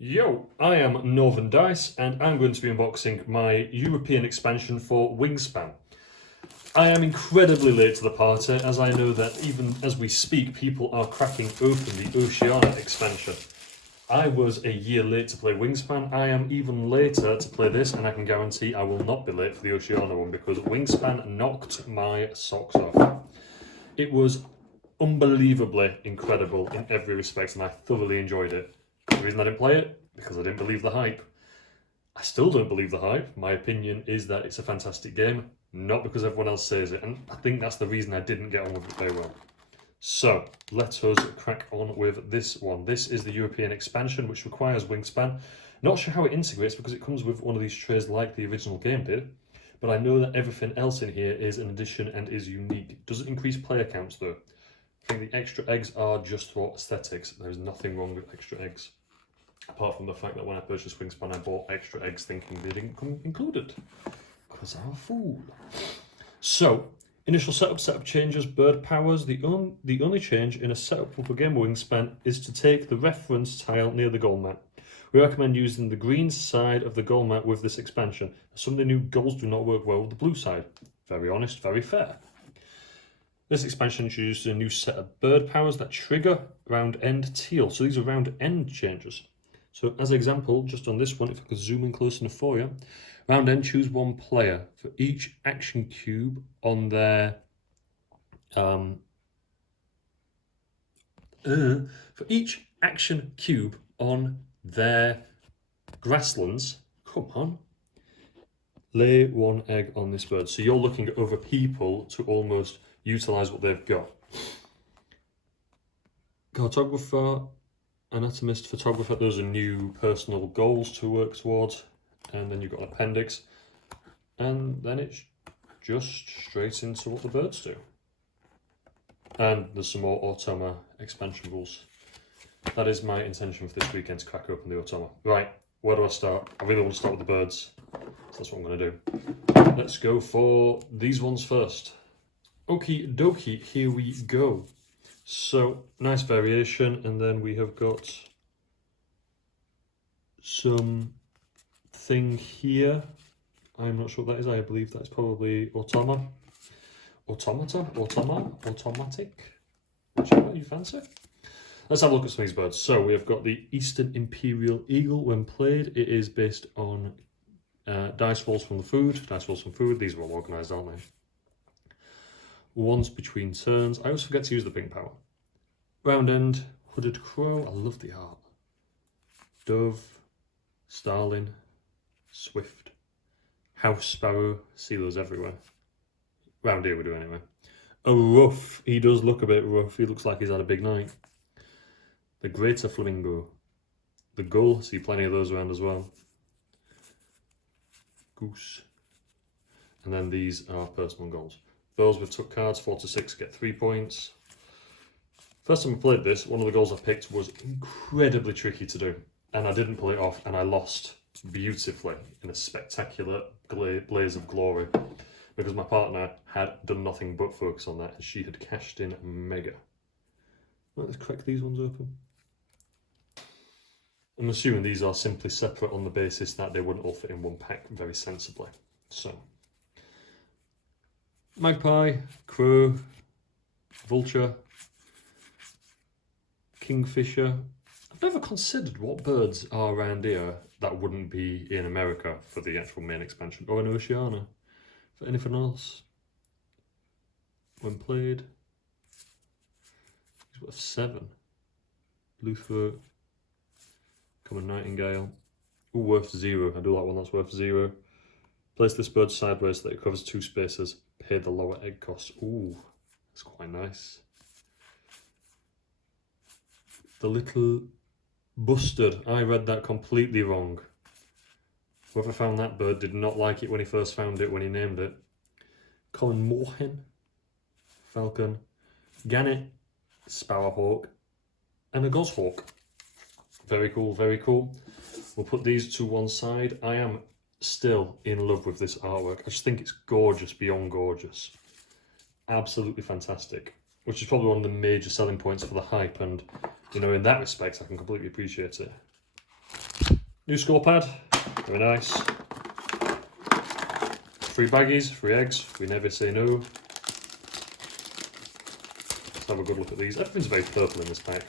Yo, I am Northern Dice and I'm going to be unboxing my European expansion for Wingspan. I am incredibly late to the party as I know that even as we speak people are cracking open the Oceania expansion. I was a year late to play Wingspan, I am even later to play this and I can guarantee I will not be late for the Oceania one because Wingspan knocked my socks off. It was unbelievably incredible in every respect and I thoroughly enjoyed it. The reason I didn't play it, because I didn't believe the hype. I still don't believe the hype. My opinion is that it's a fantastic game, not because everyone else says it, and I think that's the reason I didn't get on with it very well. So, let us crack on with this one. This is the European expansion, which requires Wingspan. Not sure how it integrates because it comes with one of these trays like the original game did, but I know that everything else in here is an addition and is unique. Does it increase player counts though? I think the extra eggs are just for aesthetics. There's nothing wrong with extra eggs. Apart from the fact that when I purchased Wingspan, I bought extra eggs thinking they didn't come included. Because I'm a fool. So, initial setup changes, bird powers. The only change in a setup for a game with Wingspan is to take the reference tile near the goal mat. We recommend using the green side of the goal mat with this expansion. Some of the new goals do not work well with the blue side. Very honest, very fair. This expansion introduces a new set of bird powers that trigger round end teal. So these are round end changes. So as an example, just on this one, if I could zoom in close enough for you, round end choose one player for each action cube on their for each action cube on their grasslands. Come on. Lay one egg on this bird. So you're looking at other people to almost utilize what they've got. Cartographer, anatomist, photographer, those are new personal goals to work towards. And then you've got an appendix. And then it's just straight into what the birds do. And there's some more Automa expansion rules. That is my intention for this weekend, to crack open the Automa. Right, where do I start? I really want to start with the birds. So that's what I'm going to do. Let's go for these ones first. Okie dokie, here we go. So, nice variation, and then we have got some thing here. I'm not sure what that is. I believe that's probably automatic, whichever you fancy. Let's have a look at some of these birds. So we have got the Eastern Imperial Eagle. When played, it is based on dice rolls from the food. Dice rolls from food. These are all organised, aren't they? Once between turns. I always forget to use the pink power. Round end, hooded crow. I love the art. Dove, starling, swift, house sparrow. See those everywhere. Round here we do anyway. A ruff. He does look a bit rough. He looks like he's had a big night. The greater flamingo. The gull. See plenty of those around as well. Goose. And then these are personal goals. Those with took cards, 4 to 6 get 3 points. First time I played this, one of the goals I picked was incredibly tricky to do. And I didn't pull it off and I lost beautifully in a spectacular blaze of glory. Because my partner had done nothing but focus on that and she had cashed in mega. Let's crack these ones open. I'm assuming these are simply separate on the basis that they wouldn't all fit in one pack very sensibly. So, magpie, crow, vulture, kingfisher. I've never considered what birds are around here that wouldn't be in America for the actual main expansion, or in Oceania. For anything else, when played, he's worth 7. Bluethroat, common nightingale. Ooh, worth 0. I do like one that's worth 0. Place this bird sideways so that it covers 2 spaces. Pay the lower egg cost. Ooh, that's quite nice. The little bustard. I read that completely wrong. Whoever found that bird did not like it when he first found it, when he named it. Common moorhen, falcon, gannet, sparrowhawk, and a goshawk. Very cool, very cool. We'll put these to one side. I am still in love with this artwork. I just think it's gorgeous beyond gorgeous. Absolutely fantastic. Which is probably one of the major selling points for the hype, and you know, in that respect I can completely appreciate it. New score pad, very nice. 3 baggies, 3 eggs, we never say no. Let's have a good look at these. Everything's very purple in this pack.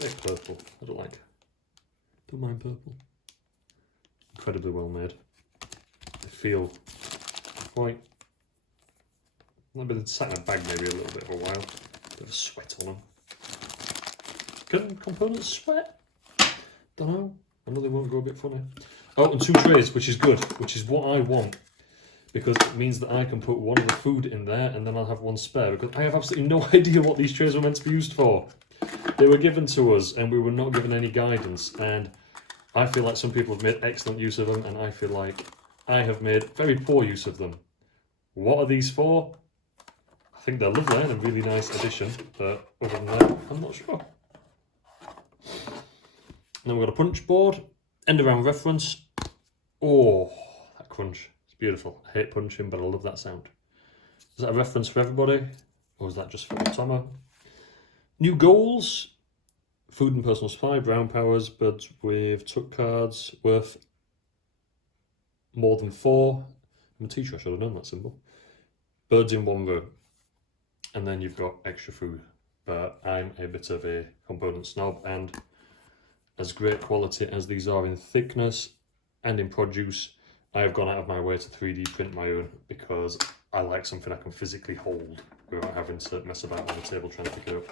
Very purple, I don't mind purple. Incredibly well made. They feel quite... They've sat in a bag maybe a little bit for a while. Bit of sweat on them. Can components sweat? Don't know. I know they won't go a bit funny. Oh, and 2 trays, which is good, which is what I want. Because it means that I can put one of the food in there and then I'll have one spare. Because I have absolutely no idea what these trays were meant to be used for. They were given to us and we were not given any guidance. And I feel like some people have made excellent use of them and I feel like I have made very poor use of them. What are these for? I think they're lovely and a really nice addition. But other than that, I'm not sure. Then we've got a punch board. End around reference. Oh, that crunch. It's beautiful. I hate punching, but I love that sound. Is that a reference for everybody? Or is that just for Tomo? New goals. Food and personal supply, brown powers, birds with tuck cards worth more than 4. I'm a teacher, I should have known that symbol. Birds in 1 row. And then you've got extra food. But I'm a bit of a component snob, and as great quality as these are in thickness and in produce, I have gone out of my way to 3D print my own because I like something I can physically hold without having to mess about on the table trying to pick it up.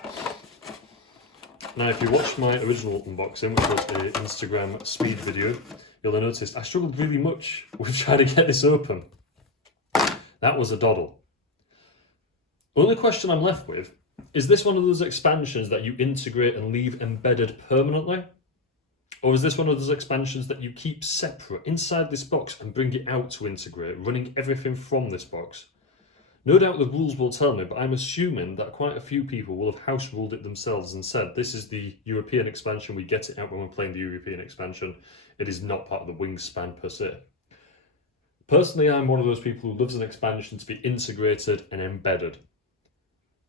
Now, if you watched my original unboxing, which was an Instagram speed video, you'll have noticed I struggled really much with trying to get this open. That was a doddle. Only question I'm left with, is this one of those expansions that you integrate and leave embedded permanently? Or is this one of those expansions that you keep separate inside this box and bring it out to integrate, running everything from this box? No doubt the rules will tell me, but I'm assuming that quite a few people will have house ruled it themselves and said, this is the European expansion, we get it out when we're playing the European expansion. It is not part of the Wingspan per se. Personally, I'm one of those people who loves an expansion to be integrated and embedded.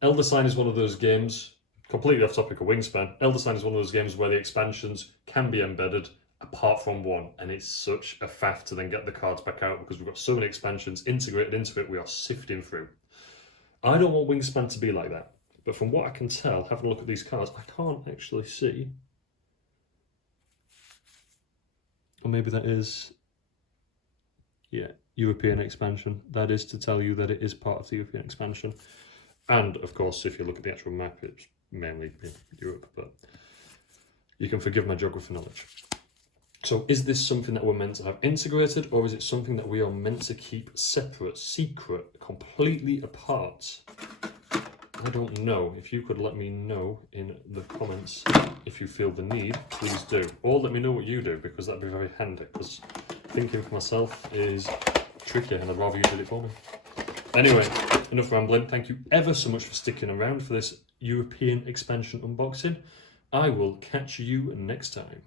Elder Sign is one of those games, completely off topic of Wingspan, Elder Sign is one of those games where the expansions can be embedded apart from one, and it's such a faff to then get the cards back out because we've got so many expansions integrated into it we are sifting through. I don't want Wingspan to be like that, but from what I can tell, having a look at these cards, I can't actually see. Or maybe that is, yeah, European expansion. That is to tell you that it is part of the European expansion. And of course, if you look at the actual map, it's mainly in Europe, but you can forgive my geography knowledge. So is this something that we're meant to have integrated, or is it something that we are meant to keep separate, secret, completely apart? I don't know. If you could let me know in the comments if you feel the need, please do. Or let me know what you do, because that'd be very handy, because thinking for myself is tricky and I'd rather you did it for me. Anyway, enough rambling. Thank you ever so much for sticking around for this European expansion unboxing. I will catch you next time.